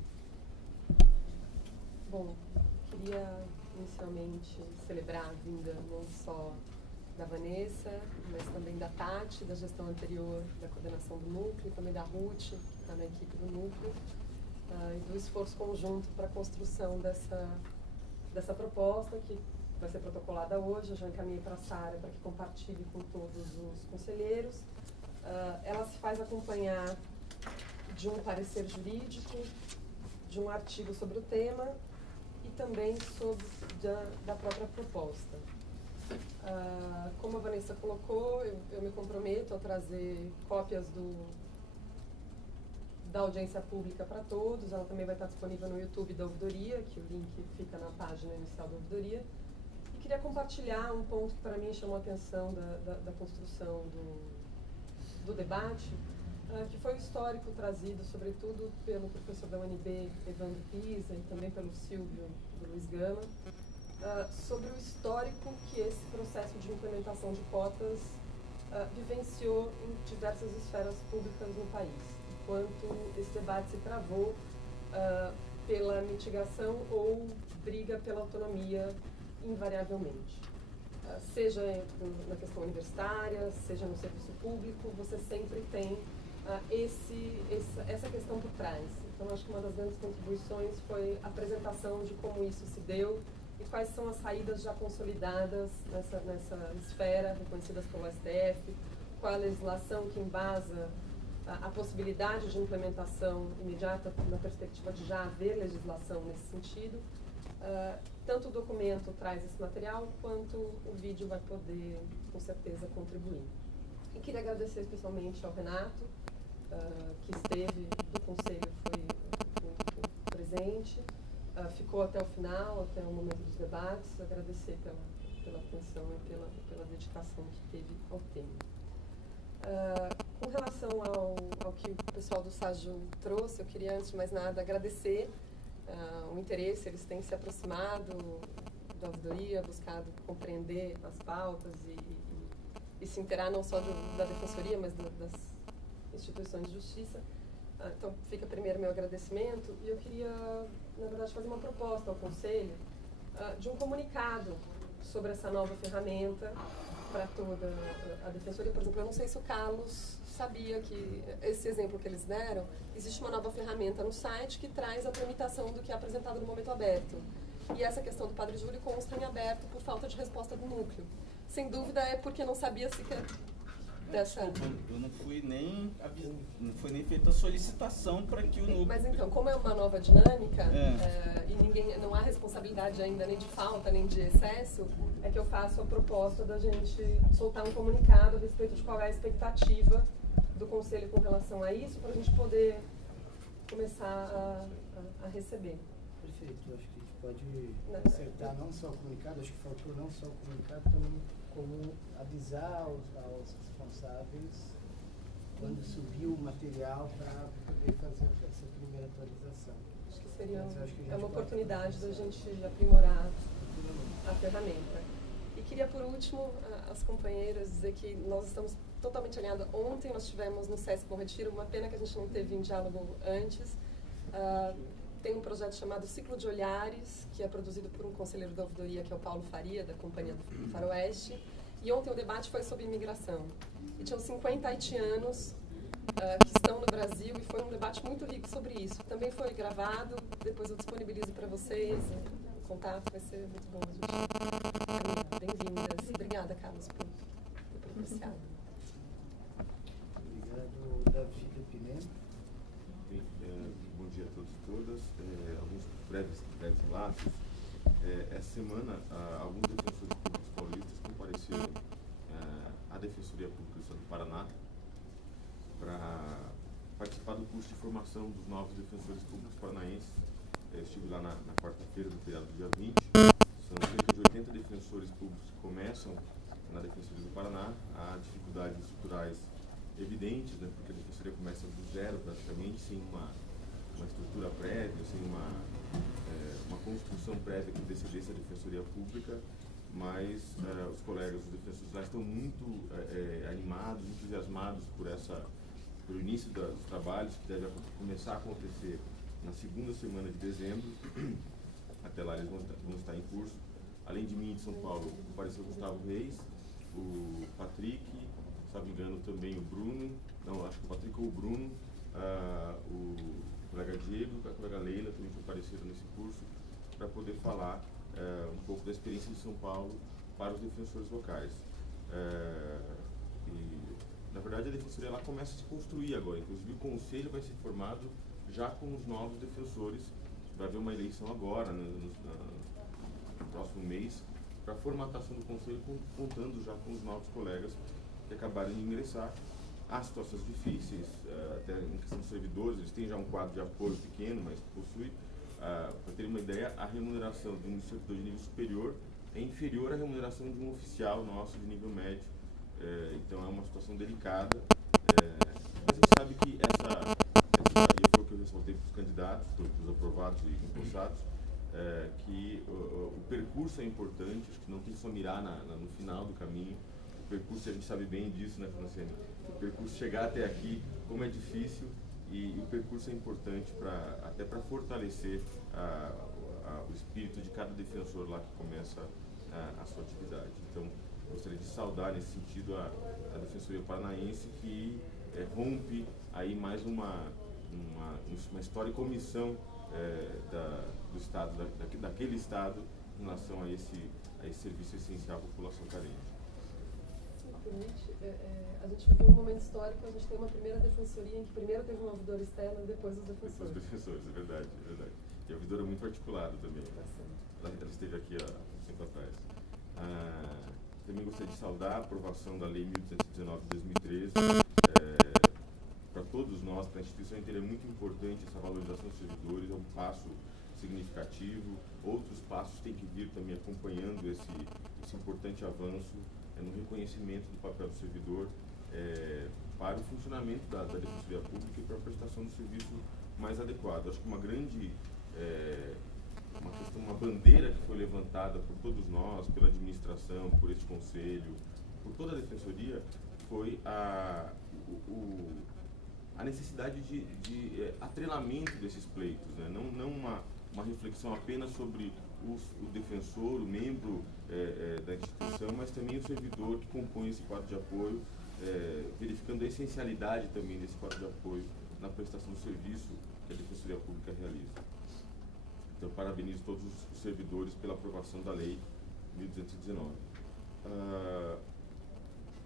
Bom, queria inicialmente celebrar a vinda não só da Vanessa, mas também da Tati, da gestão anterior da coordenação do núcleo, também da Ruth, que está na equipe do núcleo, e do esforço conjunto para a construção dessa proposta, que vai ser protocolada hoje. Eu já encaminhei para a Sara para que compartilhe com todos os conselheiros. Ela se faz acompanhar de um parecer jurídico, de um artigo sobre o tema e também da própria proposta. Como a Vanessa colocou, eu me comprometo a trazer cópias da audiência pública para todos. Ela também vai estar disponível no YouTube da ouvidoria, que o link fica na página inicial da ouvidoria. E queria compartilhar um ponto que para mim chamou a atenção da construção do debate, que foi o histórico trazido, sobretudo pelo professor da UNB, Evandro Pisa, e também pelo Silvio do Luiz Gama, sobre o histórico que esse processo de implementação de cotas vivenciou em diversas esferas públicas no país, enquanto esse debate se travou pela mitigação ou briga pela autonomia invariavelmente. Seja na questão universitária, seja no serviço público, você sempre tem essa questão por trás. Então, acho que uma das grandes contribuições foi a apresentação de como isso se deu e quais são as saídas já consolidadas nessa esfera, reconhecidas pelo STF, qual a legislação que embasa a possibilidade de implementação imediata na perspectiva de já haver legislação nesse sentido. Tanto o documento traz esse material, quanto o vídeo vai poder, com certeza, contribuir. E queria agradecer especialmente ao Renato, que esteve do Conselho, foi muito presente, ficou até o final, até o momento dos debates. Agradecer pela atenção e pela dedicação que teve ao tema. Com relação ao que o pessoal do SAJU trouxe, eu queria, antes de mais nada, agradecer o interesse. Eles têm se aproximado da ouvidoria, buscado compreender as pautas e se inteirar não só da Defensoria, mas das instituições de justiça. Então, fica primeiro meu agradecimento. E eu queria, na verdade, fazer uma proposta ao Conselho de um comunicado sobre essa nova ferramenta para toda a Defensoria. Por exemplo, eu não sei se o Carlos sabia que, esse exemplo que eles deram, existe uma nova ferramenta no site que traz a tramitação do que é apresentado no momento aberto. E essa questão do Padre Júlio consta em aberto por falta de resposta do núcleo. Sem dúvida é porque não sabia sequer dessa... Eu não fui nem feita a solicitação para que o núcleo... Mas então, como é uma nova dinâmica, e não há responsabilidade ainda nem de falta, nem de excesso, é que eu faço a proposta da gente soltar um comunicado a respeito de qual é a expectativa do Conselho com relação a isso, para a gente poder começar a receber. Perfeito, acho que a gente pode acertar não só o comunicado, acho que faltou não só o comunicado, também como avisar aos responsáveis quando subir o material para poder fazer essa primeira atualização. Acho que seria que uma oportunidade da gente aprimorar a ferramenta. E queria, por último, às companheiras dizer que nós estamos totalmente alinhadas. Ontem nós tivemos no SESC Bom Retiro, uma pena que a gente não teve em diálogo antes. Tem um projeto chamado Ciclo de Olhares, que é produzido por um conselheiro da ouvidoria, que é o Paulo Faria, da Companhia do Faroeste. E ontem o debate foi sobre imigração. E tinham 50 haitianos que estão no Brasil, e foi um debate muito rico sobre isso. Também foi gravado, depois eu disponibilizo para vocês. O contato vai ser muito bom. Bem-vindas. Obrigada, Carlos, por ter propiciado. Obrigado, Davi Pimenta. Bom dia a todos e todas. Alguns breves relatos. Essa semana, alguns defensores públicos paulistas compareceram à Defensoria Pública do Estado do Paraná para participar do curso de formação dos novos defensores públicos paranaenses. Estive lá na quarta-feira do feriado do dia 20. São cerca de 80 defensores públicos que começam na Defensoria do Paraná. Há dificuldades estruturais evidentes, né, porque a Defensoria começa do zero praticamente, sem uma estrutura prévia, sem uma construção prévia que antecedesse a Defensoria Pública, mas os colegas dos defensores lá estão muito animados, entusiasmados pelo início dos trabalhos, que deve começar a acontecer na segunda semana de dezembro. Até lá eles vão estar em curso. Além de mim, de São Paulo, compareceu o Gustavo Reis, o Patrick, se não me engano também o Bruno, não, acho que o Patrick ou o Bruno, o colega Diego, a colega Leila também compareceram nesse curso para poder falar um pouco da experiência de São Paulo para os defensores locais. E, na verdade, a defensoria lá começa a se construir agora. Inclusive, o conselho vai ser formado já com os novos defensores. Vai haver uma eleição agora, no próximo mês, para a formatação do conselho, contando já com os novos colegas que acabaram de ingressar. Há situações difíceis, até em questão dos servidores, eles têm já um quadro de apoio pequeno, mas possui, para ter uma ideia, a remuneração de um servidor de nível superior é inferior à remuneração de um oficial nosso de nível médio. Então é uma situação delicada, mas a gente sabe que e foi o que eu ressaltei para os candidatos, para os aprovados e impulsados, que o percurso é importante, acho que não tem que só mirar no final do caminho. O percurso, a gente sabe bem disso, né, Francine? O percurso chegar até aqui, como é difícil, e o percurso é importante até para fortalecer o espírito de cada defensor lá que começa a sua atividade. Então, gostaria de saudar nesse sentido a Defensoria Paranaense, que rompe aí mais uma história e comissão do Estado, daquele Estado, em relação a esse serviço essencial à população carente. A gente viveu um momento histórico, a gente tem uma primeira defensoria em que primeiro teve um ouvidor externo e depois os defensores. Depois os defensores, é verdade. E a ouvidora muito articulada também. Ela esteve aqui há um tempo atrás. Também gostaria de saudar a aprovação da Lei 1219 de 2013. Para todos nós, para a instituição inteira, é muito importante essa valorização dos servidores, é um passo significativo, outros passos têm que vir também acompanhando esse importante avanço no reconhecimento do papel do servidor para o funcionamento da Defensoria Pública e para a prestação do serviço mais adequado. Acho que uma grande, uma bandeira que foi levantada por todos nós, pela administração, por este conselho, por toda a Defensoria, foi a necessidade de atrelamento desses pleitos, né? Não uma reflexão apenas sobre o defensor, o membro da instituição, mas também o servidor que compõe esse quadro de apoio, verificando a essencialidade também desse quadro de apoio na prestação do serviço que a Defensoria Pública realiza. Então, parabenizo todos os servidores pela aprovação da Lei 1219.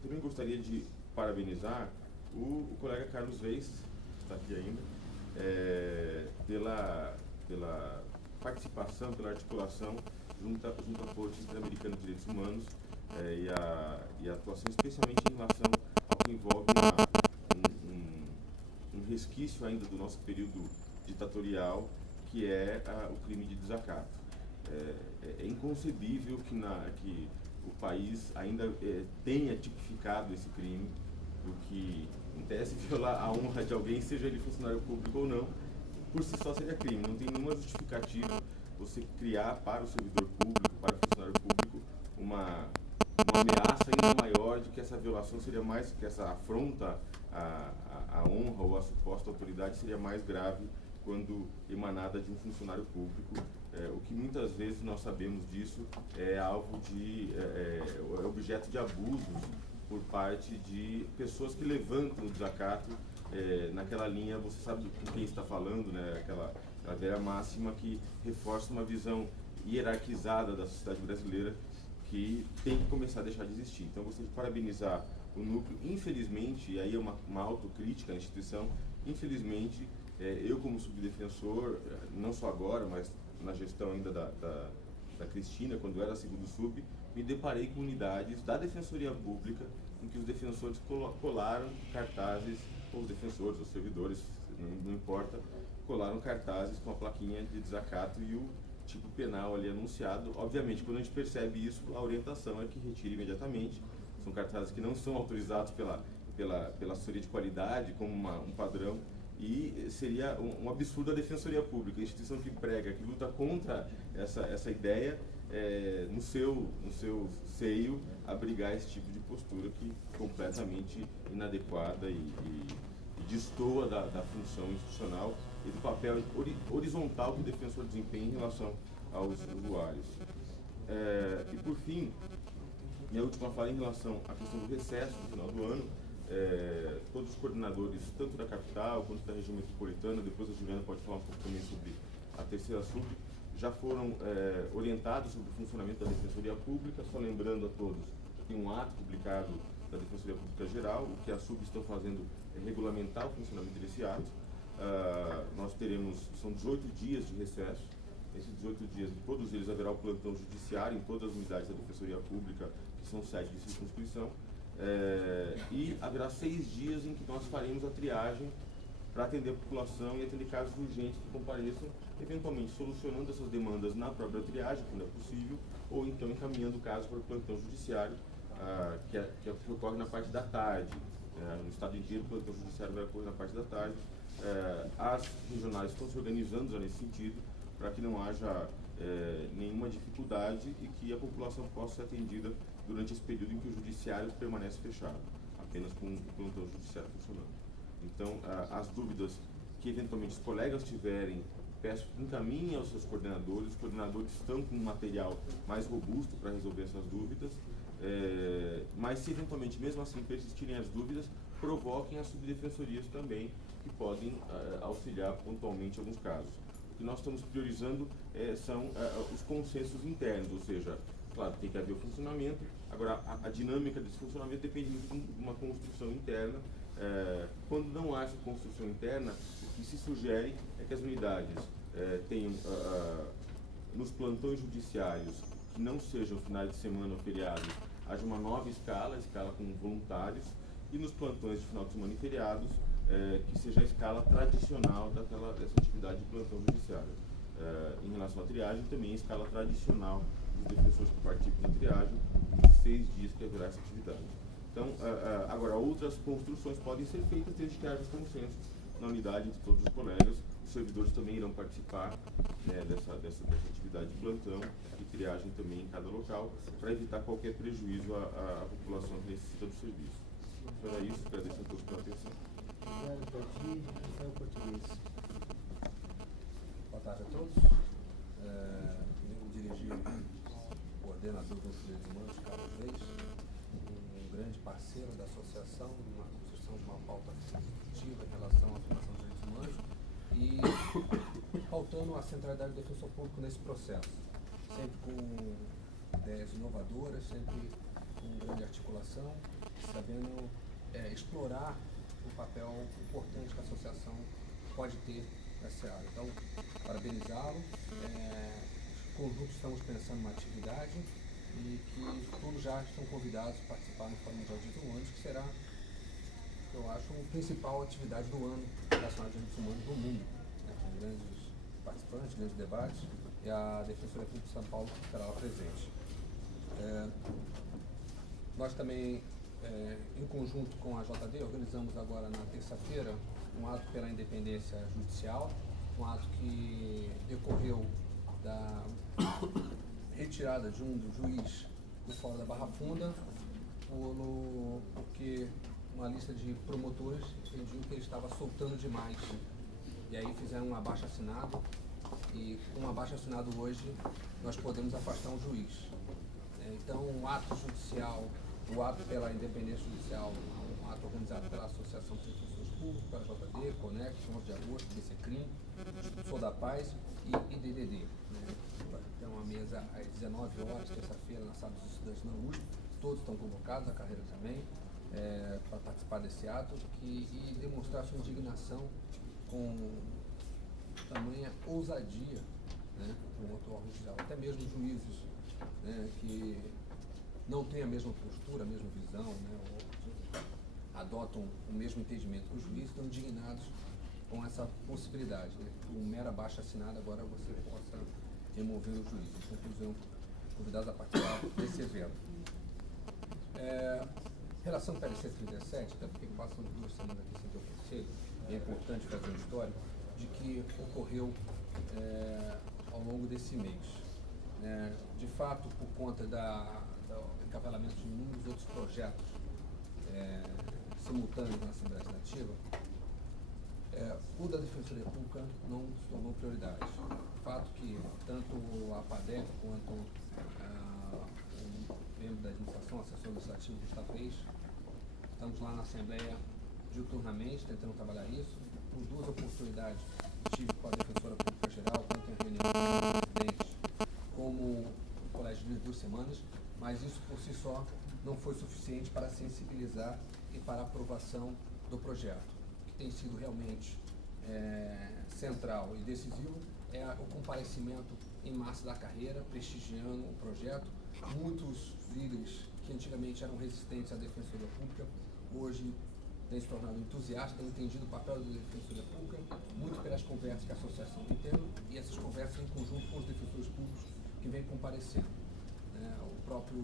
Também gostaria de parabenizar o colega Carlos Reis, que está aqui ainda, pela participação, pela articulação junto à Corte Interamericana de Direitos Humanos e a atuação especialmente em relação ao que envolve um resquício ainda do nosso período ditatorial, que é o crime de desacato. É inconcebível que o país ainda tenha tipificado esse crime, porque, em tese, violar a honra de alguém, seja ele funcionário público ou não, por si só seria crime. Não tem nenhuma justificativa você criar para o servidor público, para o funcionário público, uma ameaça ainda maior de que essa violação seria mais, que essa afronta à honra ou à suposta autoridade seria mais grave quando emanada de um funcionário público. O que muitas vezes nós sabemos disso é alvo é objeto de abusos por parte de pessoas que levantam o desacato naquela linha, você sabe com quem está falando, né? Aquela velha máxima que reforça uma visão hierarquizada da sociedade brasileira que tem que começar a deixar de existir. Então, eu gostaria de parabenizar o núcleo. Infelizmente, e aí é uma autocrítica à instituição, infelizmente, eu como subdefensor, não só agora, mas na gestão ainda da Cristina, quando era segundo sub, me deparei com unidades da Defensoria Pública em que os defensores colaram cartazes, ou os defensores, os servidores, não importa, colaram cartazes com a plaquinha de desacato e o tipo penal ali anunciado. Obviamente, quando a gente percebe isso, a orientação é que retire imediatamente. São cartazes que não são autorizados pela assessoria de qualidade como um padrão, e seria um absurdo a Defensoria Pública, a instituição que prega, que luta contra essa ideia, no seu seio, abrigar esse tipo de postura que é completamente inadequada e destoa da função institucional e do papel horizontal que o defensor desempenha em relação aos usuários. E por fim, minha última fala em relação à questão do recesso no final do ano. Todos os coordenadores, tanto da capital quanto da região metropolitana, depois a Juliana pode falar um pouco também sobre a terceira sub, já foram orientados sobre o funcionamento da Defensoria Pública. Só lembrando a todos, tem um ato publicado da Defensoria Pública Geral. O que as subs estão fazendo é regulamentar o funcionamento desse ato. Nós são 18 dias de recesso. Nesses 18 dias, em todos eles haverá o plantão judiciário em todas as unidades da Defensoria Pública, que são 7 de circunscrição. E haverá 6 dias em que nós faremos a triagem para atender a população e atender casos urgentes que compareçam, eventualmente solucionando essas demandas na própria triagem, quando é possível, ou então encaminhando o caso para o plantão judiciário, que ocorre na parte da tarde. No estado inteiro, o plantão judiciário vai ocorrer na parte da tarde. As regionais estão se organizando já nesse sentido, para que não haja nenhuma dificuldade e que a população possa ser atendida durante esse período em que o judiciário permanece fechado, apenas com o plantão judiciário funcionando. Então, as dúvidas que eventualmente os colegas tiverem, peço que encaminhem aos seus coordenadores. Os coordenadores estão com um material mais robusto para resolver essas dúvidas, mas se eventualmente mesmo assim persistirem as dúvidas, provoquem as subdefensorias também, que podem auxiliar pontualmente em alguns casos. O que nós estamos priorizando são os consensos internos, ou seja, claro, tem que haver o funcionamento. Agora, a dinâmica desse funcionamento depende muito de uma construção interna. Quando não há essa construção interna, o que se sugere é que as unidades tenham, nos plantões judiciários, que não sejam finais de semana ou feriados, haja uma nova escala com voluntários, e nos plantões de final de semana e feriados, que seja a escala tradicional dessa atividade de plantão judiciário. em relação à triagem, também a escala tradicional dos defensores que participam da triagem, de 6 dias que haverá essa atividade. Então, agora, outras construções podem ser feitas desde que haja consenso na unidade de todos os colegas. Os servidores também irão participar, né, dessa atividade de plantão e triagem também em cada local, para evitar qualquer prejuízo à população que necessita do serviço. Então era isso, agradeço a todos pela atenção. Obrigado, Jardim. Rafael Português. Boa tarde a todos. Eu dirigi o coordenador dos direitos humanos, Carlos Reis, um grande parceiro da associação, numa construção de uma pauta positiva em relação à formação dos direitos humanos e pautando a centralidade do defensor público nesse processo, sempre com ideias inovadoras, sempre com grande articulação, sabendo explorar o papel importante que a associação pode ter nessa área. Então, parabenizá-lo. Conjuntos estamos pensando numa atividade e que todos já estão convidados a participar no Fórum Mundial de Direitos Humanos, que será, eu acho, a principal atividade do ano relacionada aos direitos humanos do mundo, né, com grandes participantes, grandes debates, e a Defensoria Pública de São Paulo estará lá presente. Nós também, em conjunto com a JD, organizamos agora na terça-feira um ato pela independência judicial, um ato que decorreu da retirada de do juiz do Fórum da Barra Funda, porque uma lista de promotores pediu que ele estava soltando demais. E aí fizeram um abaixo-assinado, e com um abaixo-assinado hoje nós podemos afastar um juiz. Então, um ato judicial, o ato pela independência judicial, um ato organizado pela Associação de Defensores Públicos, pela JD, Conect, 11 de agosto, BCCRIM, Sou da Paz e IDDD. Tem uma mesa às 19 horas, terça-feira, na Sala dos Estudantes na USP. Todos estão convocados, a carreira também, para participar desse ato e demonstrar sua indignação com tamanha ousadia, né, com outro órgão judicial. Até mesmo juízes, né, que não têm a mesma postura, a mesma visão, né, ou adotam o mesmo entendimento que os juízes, estão indignados com essa possibilidade, né, que um mero abaixo-assinado agora você possa remover o juiz. Então, todos convidados a participar desse evento. Em relação ao PLC 37, até porque passam 2 semanas aqui sem ter o conselho, e é importante fazer um histórico de que ocorreu ao longo desse mês. De fato, por conta do encapelamento de inúmeros outros projetos simultâneos na Assembleia Legislativa, o da Defensoria Pública não se tornou prioridade. Fato que tanto a PADEC quanto o membro da administração, assessor legislativo Gustavo Reis, estamos lá na Assembleia diuturnamente tentando trabalhar isso. Por 2 oportunidades tive com a Defensora Pública Geral, tanto em reunião com o presidente como o Colégio de 2 semanas, mas isso por si só não foi suficiente para sensibilizar e para a aprovação do projeto. O que tem sido realmente central e decisivo é o comparecimento em massa da carreira, prestigiando o projeto. Muitos líderes que antigamente eram resistentes à Defensoria Pública, hoje têm se tornado entusiastas, têm entendido o papel da Defensoria Pública, muito pelas conversas que a associação tem tendo, e essas conversas em conjunto com os defensores públicos que vêm comparecendo. O próprio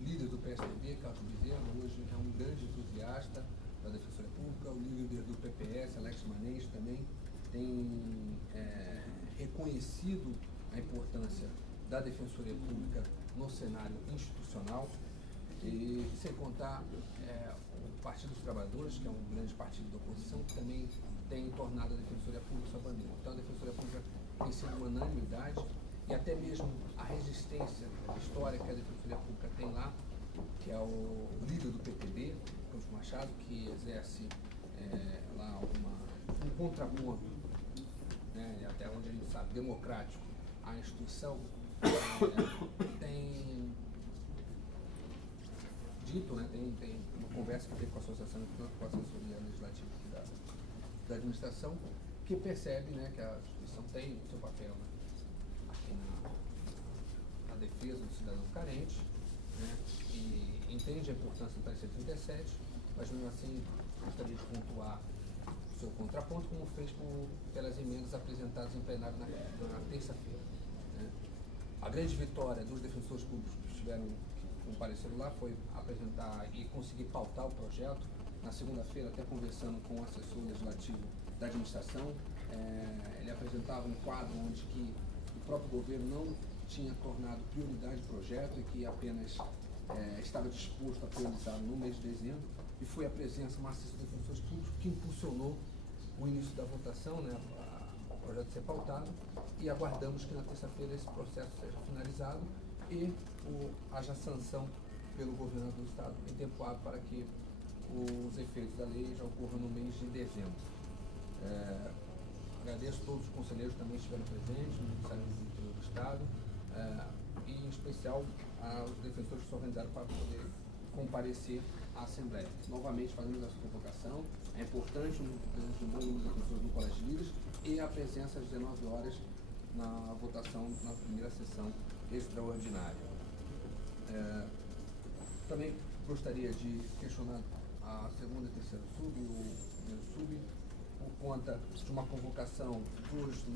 líder do PSDB, Carlos Bezerra, hoje é um grande entusiasta da Defensoria Pública. O líder do PPS, Alex Manente, também tem reconhecido a importância da Defensoria Pública no cenário institucional, e sem contar o Partido dos Trabalhadores, que é um grande partido da oposição, que também tem tornado a Defensoria Pública sua bandeira. Então, a Defensoria Pública tem sido uma unanimidade, e até mesmo a resistência histórica que a Defensoria Pública tem lá, que é o líder do PTB, Campos Machado, que exerce lá um contraponto, né, e até onde a gente sabe, democrático, à instituição, tem dito, né, tem uma conversa que teve com a associação, com a assessoria legislativa da administração, que percebe, né, que a instituição tem o seu papel, né, aqui na defesa do cidadão carente, né, e entende a importância do PLC 37, mas mesmo assim gostaria de pontuar seu contraponto, como fez pelas emendas apresentadas em plenário na terça-feira. Né? A grande vitória dos defensores públicos que estiveram compareceram lá foi apresentar e conseguir pautar o projeto. Na segunda-feira, até conversando com o assessor legislativo da administração, ele apresentava um quadro onde que o próprio governo não tinha tornado prioridade o projeto e que apenas estava disposto a priorizar no mês de dezembro, e foi a presença maciça dos defensores públicos que impulsionou o início da votação, né, o projeto ser pautado, e aguardamos que na terça-feira esse processo seja finalizado e haja sanção pelo governador do estado em tempo hábil para que os efeitos da lei já ocorram no mês de dezembro. Agradeço a todos os conselheiros que também estiveram presentes, no Ministério do Interior do Estado, e em especial aos defensores que se organizaram para poder comparecer à Assembleia. Novamente fazemos essa convocação. É importante um bom número de defensores no Colégio de Líderes e a presença às 19 horas na votação na primeira sessão extraordinária. Também gostaria de questionar a segunda e terceira sub, o primeiro sub, por conta de uma convocação dos